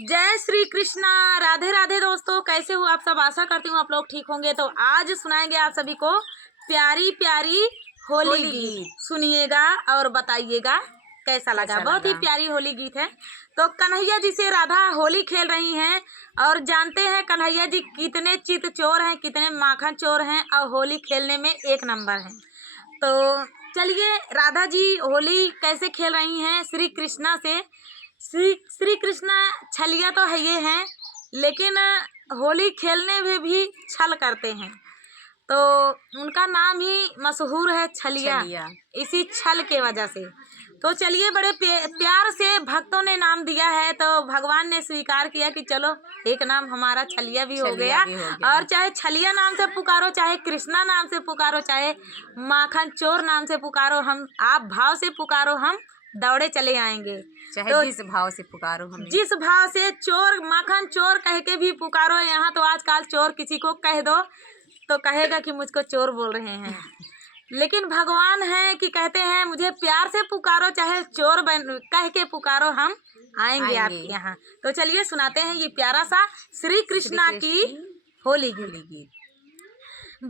जय श्री कृष्णा। राधे राधे दोस्तों, कैसे हो आप सब। आशा करती हूँ आप लोग ठीक होंगे। तो आज सुनाएंगे आप सभी को प्यारी प्यारी होली गीत। सुनिएगा और बताइएगा कैसा लगा। बहुत ही प्यारी होली गीत है। तो कन्हैया जी से राधा होली खेल रही हैं और जानते हैं कन्हैया जी कितने चित चोर हैं, कितने माखन चोर हैं और होली खेलने में एक नंबर हैं। तो चलिए राधा जी होली कैसे खेल रही हैं श्री कृष्णा से। श्री कृष्णा छलिया तो है ये हैं, लेकिन होली खेलने में भी छल करते हैं। तो उनका नाम ही मशहूर है छलिया, इसी छल के वजह से। तो चलिए बड़े प्यार से भक्तों ने नाम दिया है, तो भगवान ने स्वीकार किया कि चलो एक नाम हमारा छलिया भी हो गया। और चाहे छलिया नाम से पुकारो, चाहे कृष्णा नाम से पुकारो, चाहे माखन चोर नाम से पुकारो, हम आप भाव से पुकारो, हम दौड़े चले आएंगे। चाहे तो जिस भाव से पुकारो, हमें जिस भाव से चोर माखन चोर कह के भी पुकारो। यहाँ तो आजकल चोर किसी को कह दो तो कहेगा कि मुझको चोर बोल रहे हैं। लेकिन भगवान है कि कहते हैं मुझे प्यार से पुकारो, चाहे चोर कह के पुकारो, हम आएंगे आपके यहाँ। तो चलिए सुनाते हैं ये प्यारा सा श्री कृष्णा की होली गीत।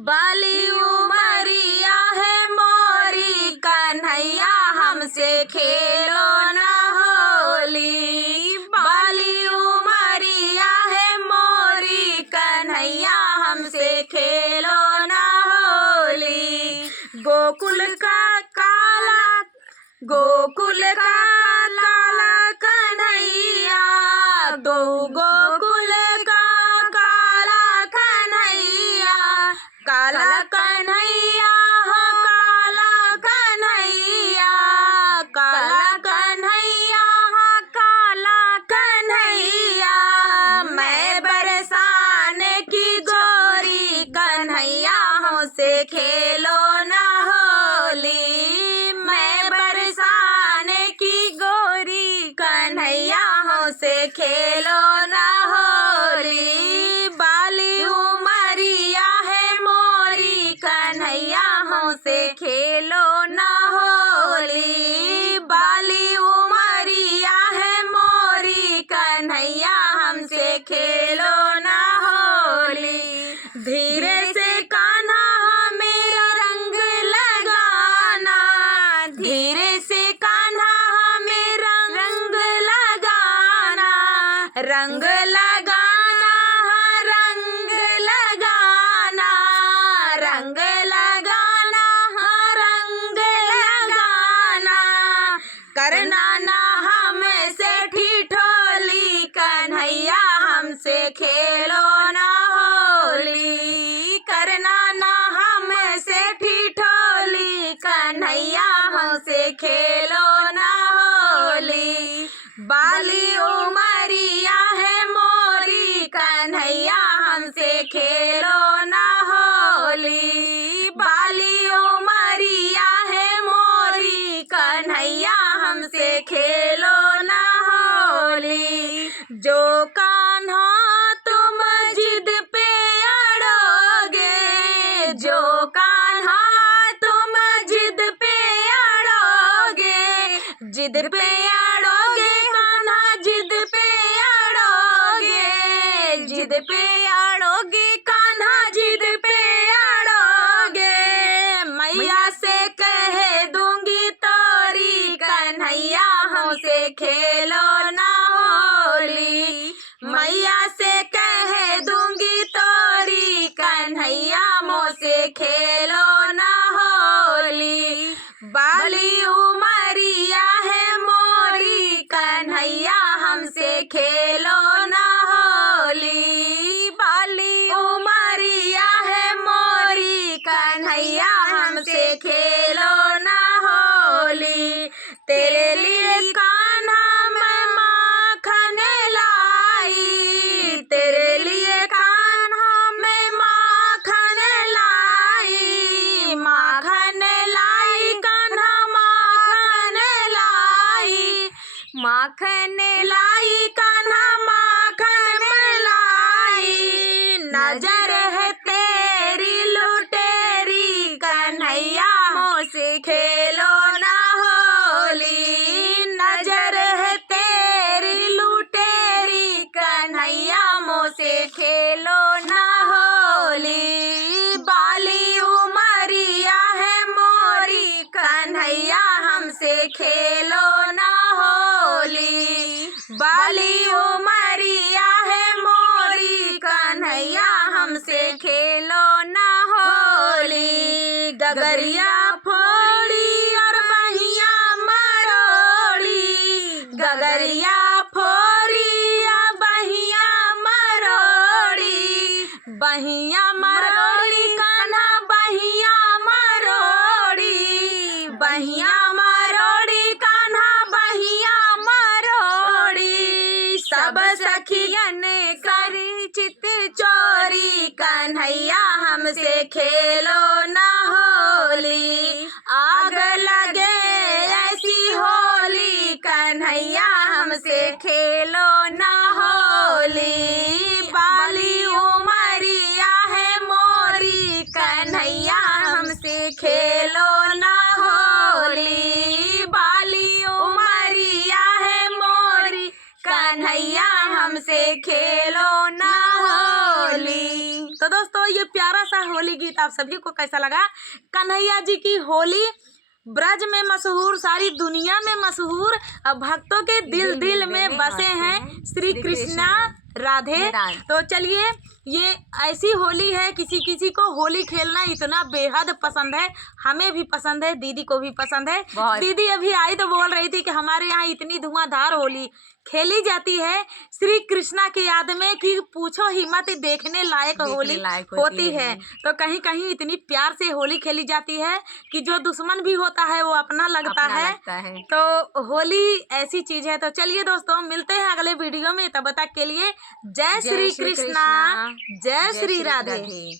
बाली उमरिया है मोरी कन्हैया, हमसे खेलो ना होली। बाली उमरिया है मोरी कन्हैया, हमसे खेलो ना होली। गोकुल का काला कन्हैया, दो गोकुल का काला कन्हैया, काला कन्हैया हाँ काला कन्हैया, काला कन्हैया हाँ काला कन्हैया। मैं बरसाने की गोरी कन्हैया, हमसे खेलो ना होली। मैं बरसाने की गोरी कन्हैया, हमसे खेलो ना होली। बाली उमरिया है मोरी कन्हैया, हमसे खेलो ना होली। बाली उमरिया है मोरी कन्हैया, हमसे खेलो ना होली। धीरे से कान्हा मेरा रंग लगाना, धीरे से कान्हा मेरा रंग लगाना, रंग लगाना रंग लगाना, रंग लगाना रंग लगाना। करना ना हमसे ठिठोली कन्हैया, हमसे खेलो ना होली। करना ना हमसे ठिठोली कन्हैया, हमसे खेलो ना होली। बाली उमरिया है मोरी कन्हैया, हमसे खेलो ना होली। बाली उमरिया है मोरी कन्हैया, हमसे खेलो ना होली। जो कान्हा तुम जिद पे अड़ोगे, जो कान्हा तुम जिद पे अड़ोगे, जिद पे अड़ोगे कान्हा, जिद पे अड़ोगे, जिद पे अड़ोगे कान्हा, जिद पे अड़ोगे। मैया से कह दूंगी तोरी कन्हैया, हमसे खेलो ना होली। मैया से कह दूंगी तोरी कन्हैया, मोसे खेलो ना होली। बाली उमरिया है मोरी कन्हैया, हमसे खेलो ना होली। बाली उमरिया है मोरी कन्हैया, हमसे खेलो ना होली। तेरे लिए कान्हा मैं माखन लाई, तेरे लिए कान्हा मैं माखन लाई, माखन लाई कान्हा माखन लाई, माखन लाई कान्हा माखन हमसे खेलो ना होली, बाली उमरिया है मोरी कन्हैया हमसे खेलो ना होली, बाली उमरिया है मोरी कन्हैया हमसे खेलो ना होली। गगरिया फोड़ी और बहिया मरोड़ी, गगरिया फोड़ी और बहिया मरोड़ी, बहिया मरोड़ी कान्हा बहिया मरोड़ी, बहिया मरोड़ी कान्हा बहिया मरोड़ी। सब सखियन करी चित चोरी कन्हैया हमसे खेलो ना होली, आग लगे ऐसी होली कन्हैया हमसे खेलो ना होली, बाली उमरिया है मोरी कन्हैया हमसे खेलो ना होली, बाली उमरिया है मोरी कन्हैया हमसे खेलो ना होली। तो दोस्तों ये प्यारा सा होली गीत आप सभी को कैसा लगा? कन्हैया जी की होली ब्रज में मशहूर, सारी दुनिया में मशहूर, भक्तों के दिल दिल में बसे हैं श्री कृष्णा राधे। तो चलिए, ये ऐसी होली है, किसी किसी को होली खेलना इतना बेहद पसंद है, हमें भी पसंद है, दीदी को भी पसंद है। दीदी अभी आई तो बोल रही थी कि हमारे यहाँ इतनी धुआंधार होली खेली जाती है श्री कृष्णा की याद में कि पूछो ही मत, देखने लायक होली होती है। तो कहीं कहीं इतनी प्यार से होली खेली जाती है कि जो दुश्मन भी होता है वो अपना लगता है। तो होली ऐसी चीज है। तो चलिए दोस्तों, मिलते हैं अगले वीडियो में, तब तक के लिए जय श्री कृष्णा, जय श्री राधे।